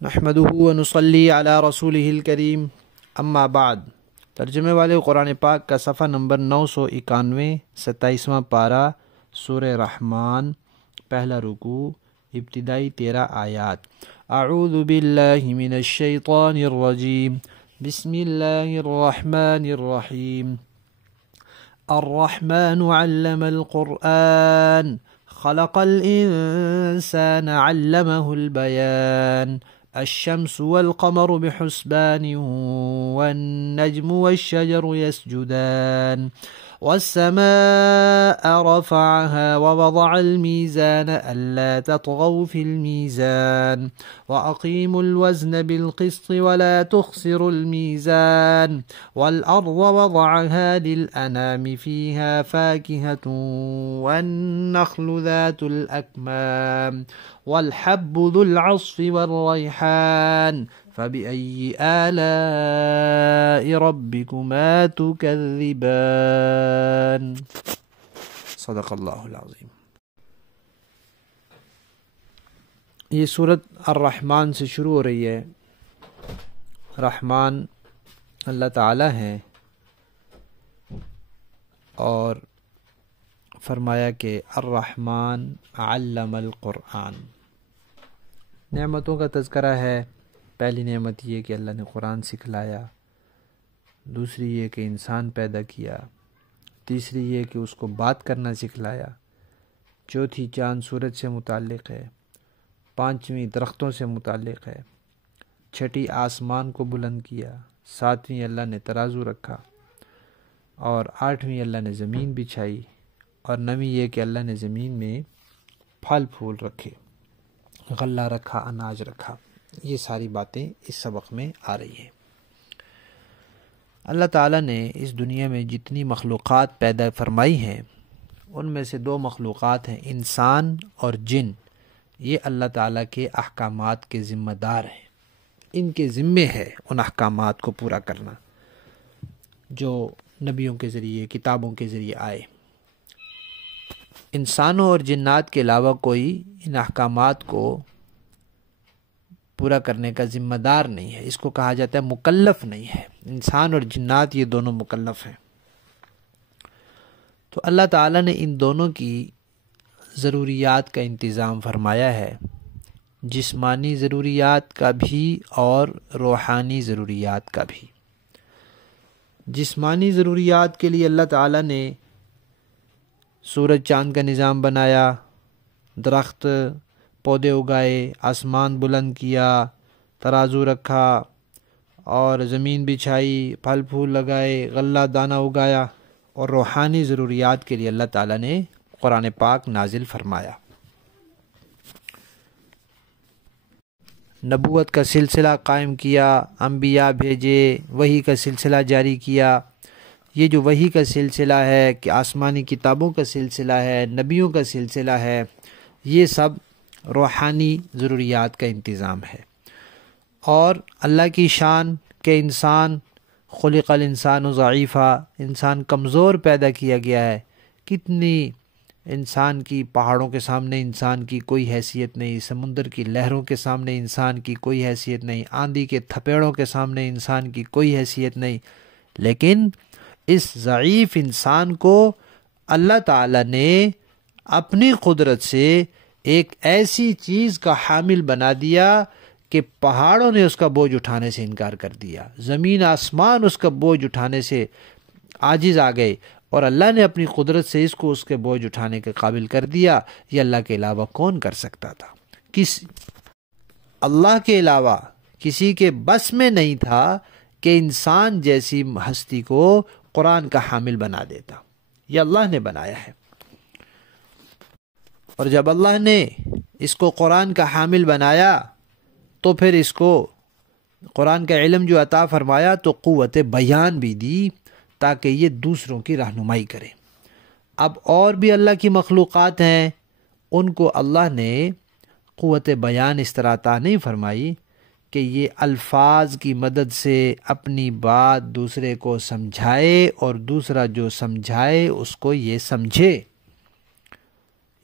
نحمدہ ونصلی علی رسولہ الکریم اما بعد۔ ترجمے والے قرآن پاک کا صفحہ نمبر 991، 27واں پارہ، سورہ رحمان، پہلا رکوع، ابتدائی 13 آیات۔ اعوذ باللہ من الشیطان الرجیم، بسم اللہ الرحمن الرحیم۔ الرحمن علم القرآن خلق الإنسان علمه البيان الشمس والقمر بحسبان والنجم والشجر يسجدان والسماء رفعها ووضع الميزان ألا تطغوا في الميزان وأقيموا الوزن بالقسط ولا تخسروا الميزان والأرض وضعها للأنام فيها فاكهة والنخل ذات الأكمام والحب ذو العصف والريحان فبأي آلاء ربكما تكذبان۔ صدق اللہ العظیم۔ یہ سورت الرحمن سے شروع ہو رہی ہے۔ رحمان اللہ تعالی ہیں، اور فرمایا کہ الرحمن علم القرآن۔ نعمتوں کا تذکرہ ہے۔ پہلی نعمت یہ کہ اللہ نے قرآن سکھلایا، دوسری یہ کہ انسان پیدا کیا، تیسری یہ کہ اس کو بات کرنا سکھلایا، چوتھی چاند سورج سے متعلق ہے، پانچویں درختوں سے متعلق ہے، چھٹی آسمان کو بلند کیا، ساتویں اللہ نے ترازو رکھا، اور آٹھویں اللہ نے زمین بچھائی، اور نویں یہ کہ اللہ نے زمین میں پھل پھول رکھے، غلہ رکھا، اناج رکھا۔ یہ ساری باتیں اس سبق میں آ رہی ہیں۔ اللہ تعالیٰ نے اس دنیا میں جتنی مخلوقات پیدا فرمائی ہیں، ان میں سے دو مخلوقات ہیں، انسان اور جن۔ یہ اللہ تعالیٰ کے احکامات کے ذمہ دار ہیں، ان کے ذمے ہے ان احکامات کو پورا کرنا جو نبیوں کے ذریعے، کتابوں کے ذریعے آئے۔ انسانوں اور جنات کے علاوہ کوئی ان احکامات کو پورا کرنے کا ذمہ دار نہیں ہے، اس کو کہا جاتا ہے مکلف نہیں ہے۔ انسان اور جنات یہ دونوں مکلف ہیں۔ تو اللہ تعالیٰ نے ان دونوں کی ضروریات کا انتظام فرمایا ہے، جسمانی ضروریات کا بھی اور روحانی ضروریات کا بھی۔ جسمانی ضروریات کے لیے اللہ تعالیٰ نے سورج چاند کا نظام بنایا، درخت پودے اگائے، آسمان بلند کیا، ترازو رکھا، اور زمین بچھائی، پھل پھول لگائے، غلہ دانہ اگایا۔ اور روحانی ضروریات کے لیے اللہ تعالیٰ نے قرآن پاک نازل فرمایا، نبوت کا سلسلہ قائم کیا، انبیاء بھیجے، وحی کا سلسلہ جاری کیا۔ یہ جو وحی کا سلسلہ ہے، کہ آسمانی کتابوں کا سلسلہ ہے، نبیوں کا سلسلہ ہے، یہ سب روحانی ضروریات کا انتظام ہے۔ اور اللہ کی شان کہ انسان خلق الانسان ضعیفا، انسان کمزور پیدا کیا گیا ہے۔ کتنی انسان کی پہاڑوں کے سامنے انسان کی کوئی حیثیت نہیں، سمندر کی لہروں کے سامنے انسان کی کوئی حیثیت نہیں، آندھی کے تھپیڑوں کے سامنے انسان کی کوئی حیثیت نہیں، لیکن اس ضعیف انسان کو اللہ تعالیٰ نے اپنی قدرت سے ایک ایسی چیز کا حامل بنا دیا کہ پہاڑوں نے اس کا بوجھ اٹھانے سے انکار کر دیا، زمین آسمان اس کا بوجھ اٹھانے سے عاجز آ گئے، اور اللہ نے اپنی قدرت سے اس کو اس کے بوجھ اٹھانے کے قابل کر دیا۔ یہ اللہ کے علاوہ کون کر سکتا تھا؟ اللہ کے علاوہ کسی کے بس میں نہیں تھا کہ انسان جیسی ہستی کو قرآن کا حامل بنا دیتا۔ یہ اللہ نے بنایا ہے، اور جب اللہ نے اس کو قرآن کا حامل بنایا تو پھر اس کو قرآن کا علم جو عطا فرمایا تو قوت بیان بھی دی تاکہ یہ دوسروں کی رہنمائی کرے۔ اب اور بھی اللہ کی مخلوقات ہیں، ان کو اللہ نے قوت بیان اس طرح عطا نہیں فرمائی کہ یہ الفاظ کی مدد سے اپنی بات دوسرے کو سمجھائے اور دوسرا جو سمجھائے اس کو یہ سمجھے۔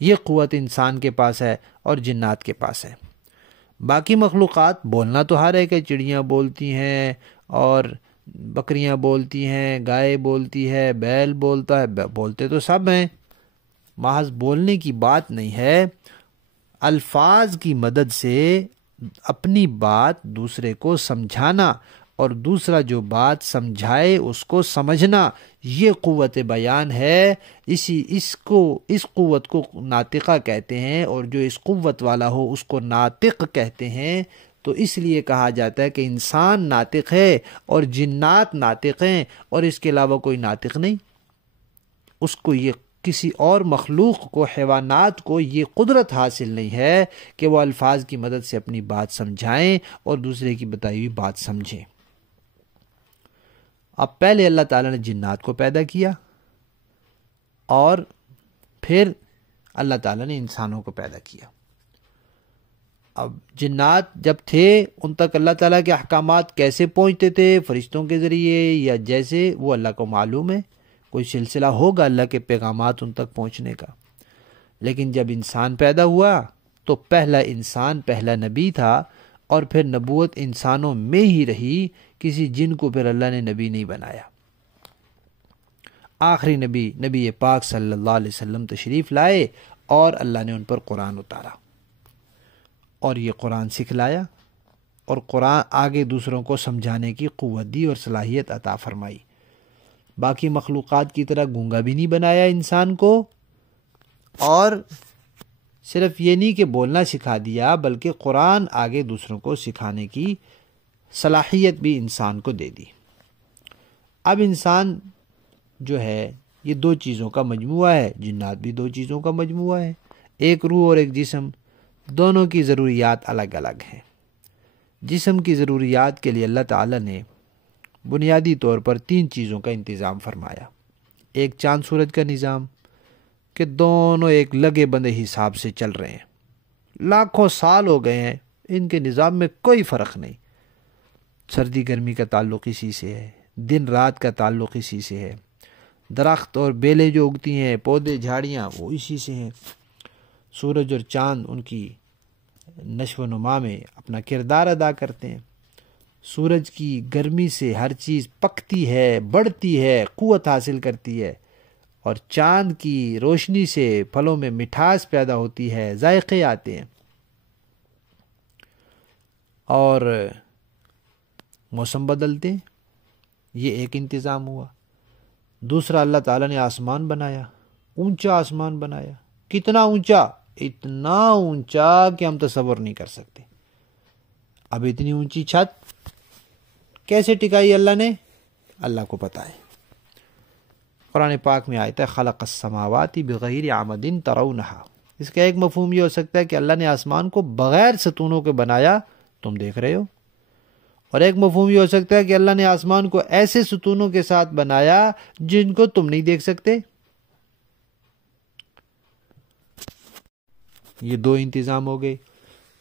یہ قوت انسان کے پاس ہے اور جنات کے پاس ہے۔ باقی مخلوقات بولنا تو ہر ایک ہے، چڑیاں بولتی ہیں اور بکریاں بولتی ہیں، گائے بولتی ہے، بیل بولتا ہے، بولتے تو سب ہیں، محض بولنے کی بات نہیں ہے، الفاظ کی مدد سے اپنی بات دوسرے کو سمجھانا اور دوسرا جو بات سمجھائے اس کو سمجھنا، یہ قوت بیان ہے۔ اس قوت کو ناطقہ کہتے ہیں، اور جو اس قوت والا ہو اس کو ناطق کہتے ہیں۔ تو اس لیے کہا جاتا ہے کہ انسان ناطق ہے اور جنات ناطق ہیں، اور اس کے علاوہ کوئی ناطق نہیں۔ اس کو یہ کسی اور مخلوق کو، حیوانات کو یہ قدرت حاصل نہیں ہے کہ وہ الفاظ کی مدد سے اپنی بات سمجھائیں اور دوسرے کی بتائی ہوئی بات سمجھیں۔ اب پہلے اللہ تعالیٰ نے جنات کو پیدا کیا اور پھر اللہ تعالیٰ نے انسانوں کو پیدا کیا۔ اب جنات جب تھے ان تک اللہ تعالیٰ کے احکامات کیسے پہنچتے تھے؟ فرشتوں کے ذریعے یا جیسے، وہ اللہ کو معلوم ہے، کوئی سلسلہ ہوگا اللہ کے پیغامات ان تک پہنچنے کا۔ لیکن جب انسان پیدا ہوا تو پہلا انسان پہلا نبی تھا، اور پھر نبوت انسانوں میں ہی رہی، کسی جن کو پھر اللہ نے نبی نہیں بنایا۔ آخری نبی پاک صلی اللہ علیہ وسلم تشریف لائے اور اللہ نے ان پر قرآن اتارا، اور یہ قرآن سکھلایا، اور قرآن آگے دوسروں کو سمجھانے کی قوت دی اور صلاحیت عطا فرمائی۔ باقی مخلوقات کی طرح گونگا بھی نہیں بنایا انسان کو، اور صرف یہ نہیں کہ بولنا سکھا دیا، بلکہ قرآن آگے دوسروں کو سکھانے کی صلاحیت بھی انسان کو دے دی۔ اب انسان جو ہے یہ دو چیزوں کا مجموعہ ہے، جنات بھی دو چیزوں کا مجموعہ ہے، ایک روح اور ایک جسم، دونوں کی ضروریات الگ الگ ہیں۔ جسم کی ضروریات کے لیے اللہ تعالیٰ نے بنیادی طور پر 3 چیزوں کا انتظام فرمایا۔ ایک چاند سورج کا نظام کہ دونوں ایک لگے بندے حساب سے چل رہے ہیں، لاکھوں سال ہو گئے ہیں، ان کے نظام میں کوئی فرق نہیں، سردی گرمی کا تعلق اسی سے ہے، دن رات کا تعلق اسی سے ہے، درخت اور بیلیں جو اگتی ہیں، پودے جھاڑیاں، وہ اسی سے ہیں۔ سورج اور چاند ان کی نشو و نما میں اپنا کردار ادا کرتے ہیں۔ سورج کی گرمی سے ہر چیز پکتی ہے، بڑھتی ہے، قوت حاصل کرتی ہے، اور چاند کی روشنی سے پھلوں میں مٹھاس پیدا ہوتی ہے، ذائقے آتے ہیں، اور موسم بدلتے ہیں۔ یہ ایک انتظام ہوا۔ دوسرا، اللہ تعالیٰ نے آسمان بنایا، اونچا آسمان بنایا۔ کتنا اونچا؟ اتنا اونچا کہ ہم تصور نہیں کر سکتے۔ اب اتنی اونچی چھت کیسے ٹکائی اللہ نے؟ اللہ کو پتہ ہے۔ قرآن پاک میں آیت ہے خلق السماوات بغیر عمد ترونہا۔ اس کا ایک مفہوم یہ ہو سکتا ہے کہ اللہ نے آسمان کو بغیر ستونوں کے بنایا، تم دیکھ رہے ہو، اور ایک مفہوم یہ ہو سکتا ہے کہ اللہ نے آسمان کو ایسے ستونوں کے ساتھ بنایا جن کو تم نہیں دیکھ سکتے۔ یہ 2 انتظام ہو گئے۔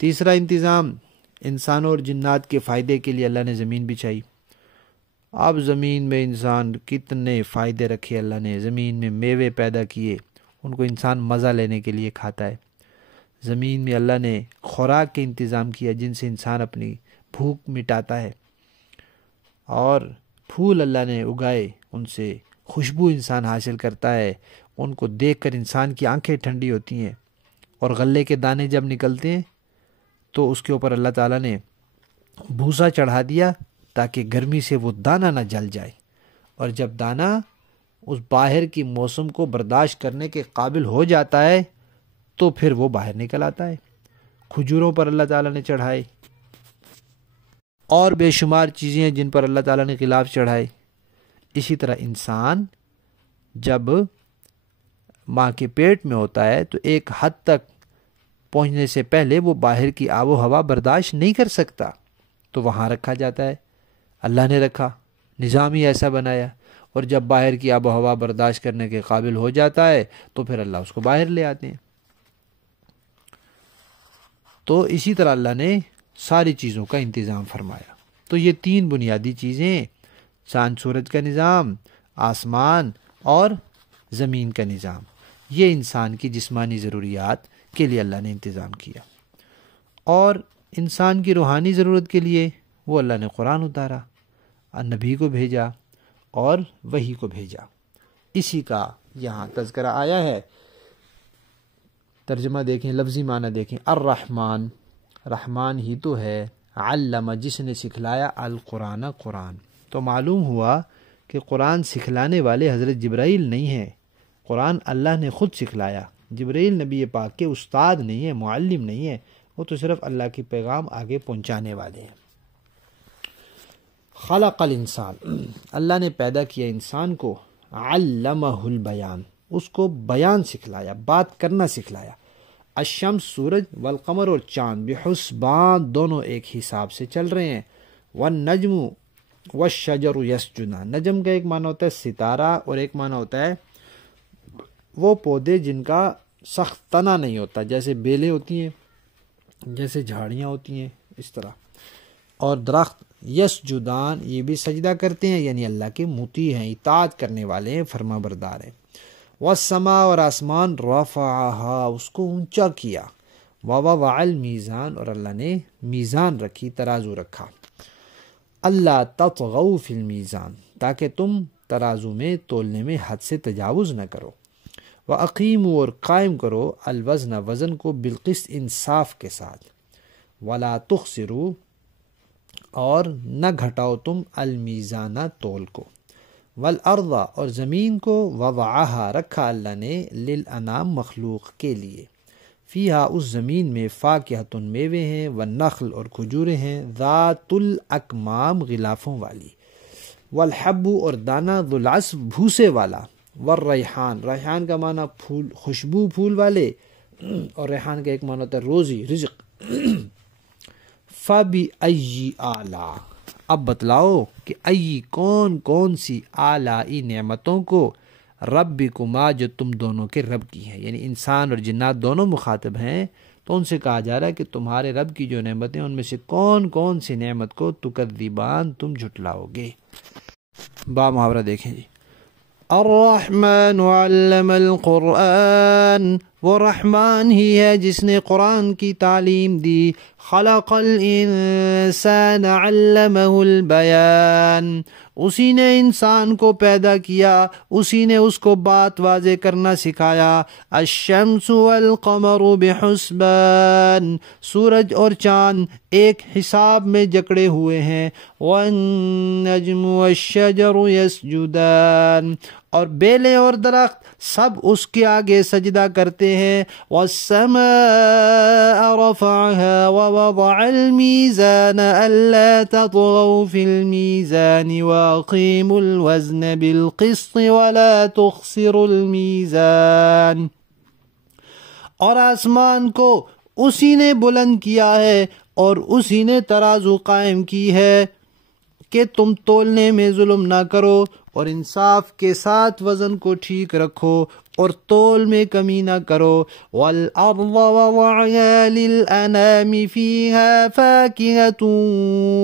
تیسرا انتظام، انسانوں اور جنات کے فائدے کے لیے اللہ نے زمین بچھائی۔ اب زمین میں انسان کتنے فائدے رکھے اللہ نے، زمین میں میوے پیدا کیے، ان کو انسان مزہ لینے کے لیے کھاتا ہے۔ زمین میں اللہ نے خوراک کے انتظام کیا جن سے انسان اپنی بھوک مٹاتا ہے، اور پھول اللہ نے اگائے، ان سے خوشبو انسان حاصل کرتا ہے، ان کو دیکھ کر انسان کی آنکھیں ٹھنڈی ہوتی ہیں۔ اور غلے کے دانے جب نکلتے ہیں تو اس کے اوپر اللہ تعالیٰ نے بھوسا چڑھا دیا تاکہ گرمی سے وہ دانہ نہ جل جائے، اور جب دانہ اس باہر کی موسم کو برداشت کرنے کے قابل ہو جاتا ہے تو پھر وہ باہر نکل آتا ہے۔ کھجوروں پر اللہ تعالیٰ نے چڑھائے، اور بے شمار چیزیں ہیں جن پر اللہ تعالیٰ نے غلاف چڑھائے۔ اسی طرح انسان جب ماں کے پیٹ میں ہوتا ہے تو ایک حد تک پہنچنے سے پہلے وہ باہر کی آب و ہوا برداشت نہیں کر سکتا، تو وہاں رکھا جاتا ہے، اللہ نے رکھا، نظام ہی ایسا بنایا، اور جب باہر کی آب و ہوا برداشت کرنے کے قابل ہو جاتا ہے تو پھر اللہ اس کو باہر لے آتے ہیں۔ تو اسی طرح اللہ نے ساری چیزوں کا انتظام فرمایا۔ تو یہ 3 بنیادی چیزیں، چاند سورج کا نظام، آسمان اور زمین کا نظام، یہ انسان کی جسمانی ضروریات کے لیے اللہ نے انتظام کیا۔ اور انسان کی روحانی ضرورت کے لیے وہ اللہ نے قرآن اتارا، نبی کو بھیجا اور وحی کو بھیجا۔ اسی کا یہاں تذکرہ آیا ہے۔ ترجمہ دیکھیں، لفظی معنی دیکھیں، الرحمن، رحمان ہی تو ہے، علم جس نے سکھلایا، القرآن قرآن۔ تو معلوم ہوا کہ قرآن سکھلانے والے حضرت جبرائیل نہیں ہیں، قرآن اللہ نے خود سکھلایا۔ جبرائیل نبی پاک کے استاد نہیں ہے، معلم نہیں ہے، وہ تو صرف اللہ کی پیغام آگے پہنچانے والے ہیں۔ خلق الانسان، اللہ نے پیدا کیا انسان کو، علمہ البیان، اس کو بیان سکھلایا، بات کرنا سکھلایا۔ الشمس سورج، والقمر اور چاند، بحسبان دونوں ایک حساب سے چل رہے ہیں۔ والنجم والشجر یسجدان، نجم کا ایک معنی ہوتا ہے ستارہ اور ایک معنی ہوتا ہے وہ پودے جن کا سخت تنا نہیں ہوتا، جیسے بیلیں ہوتی ہیں، جیسے جھاڑیاں ہوتی ہیں، اس طرح۔ اور درخت یسجدان، یہ بھی سجدہ کرتے ہیں، یعنی اللہ کے مطیع ہیں، اطاعت کرنے والے ہیں، فرما بردار ہیں۔ والسماء اور آسمان، رفعہا اس کو اونچا کیا، ووضع المیزان اور اللہ نے میزان رکھی، ترازو رکھا۔ اللہ تطغوا فی المیزان، تاکہ تم ترازو میں تولنے میں حد سے تجاوز نہ کرو۔ وَأَقِیمُوا اور قائم کرو، الوزن وزن کو، بالقسط انصاف کے ساتھ۔ وَلَا تُخْسِرُوا اور نہ گھٹاؤ تم، المیزان تول کو۔ والارض اور زمین کو، وضعہا رکھا اللہ نے، للانام مخلوق کے لیے، فیہا اس زمین میں، فاکہۃ میوے ہیں، والنخل اور کھجوریں ہیں، ذات الاکمام غلافوں والی، والحب اور دانہ، ذو العصف بھوسے والا، والریحان ریحان کا معنی پھول، خوشبو پھول والے، اور ریحان کا ایک معنی ہوتا ہے روزی، رزق۔ فَبِأَيِّ آلاء، اب بتلاؤ کہ ای کون کون سی آلائی نعمتوں کو، ربکما جو تم دونوں کے رب کی ہیں، یعنی انسان اور جنات دونوں مخاطب ہیں، تو ان سے کہا جا رہا ہے کہ تمہارے رب کی جو نعمتیں ان میں سے کون کون سی نعمت کو تکذبان تم جھٹلاؤ گے۔ با محاورہ دیکھیں جی، الرحمن علم القرآن، وہ رحمان ہی ہے جس نے قرآن کی تعلیم دی، خلق الانسان علمہ البیان، اسی نے انسان کو پیدا کیا، اسی نے اس کو بات واضح کرنا سکھایا۔ الشمس والقمر بحسبان، سورج اور چاند ایک حساب میں جکڑے ہوئے ہیں۔ والنجم والشجر یسجدان، اور بیلیں اور درخت سب اس کے آگے سجدہ کرتے ہیں۔ والسماء رفعها ووضع الميزان ألا تطغوا في الميزان وأقيموا الوزن بالقسط ولا تخسروا الميزان، اور آسمان کو اسی نے بلند کیا ہے اور اسی نے ترازو قائم کی ہے کہ تم تولنے میں ظلم نہ کرو اور انصاف کے ساتھ وزن کو ٹھیک رکھو اور تول میں کمی نہ کرو۔ والارض وضعها للانام فيها فاكهة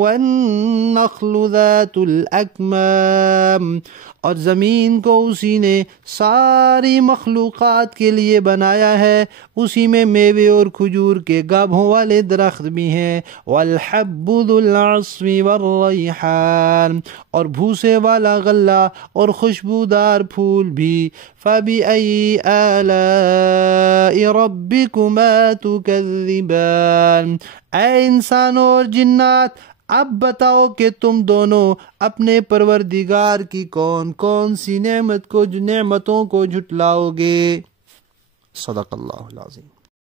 والنخل ذات الاكمام، اور زمین کو اسی نے ساری مخلوقات کے لیے بنایا ہے، اسی میں میوے اور کھجور کے گابھوں والے درخت بھی ہیں۔ والحب ذو العصف والریحان، اور بھوسے والا غلہ اور خوشبودار پھول بھی۔ فَبِأَيِّ آلَاءِ رَبِّكُمَا تُكَذِّبَانِ، اے انسانوں اور جنات، اب بتاؤ کہ تم دونوں اپنے پروردگار کی کون کون سی نعمتوں کو جھٹلاؤ گے۔ صدق اللہ العظیم۔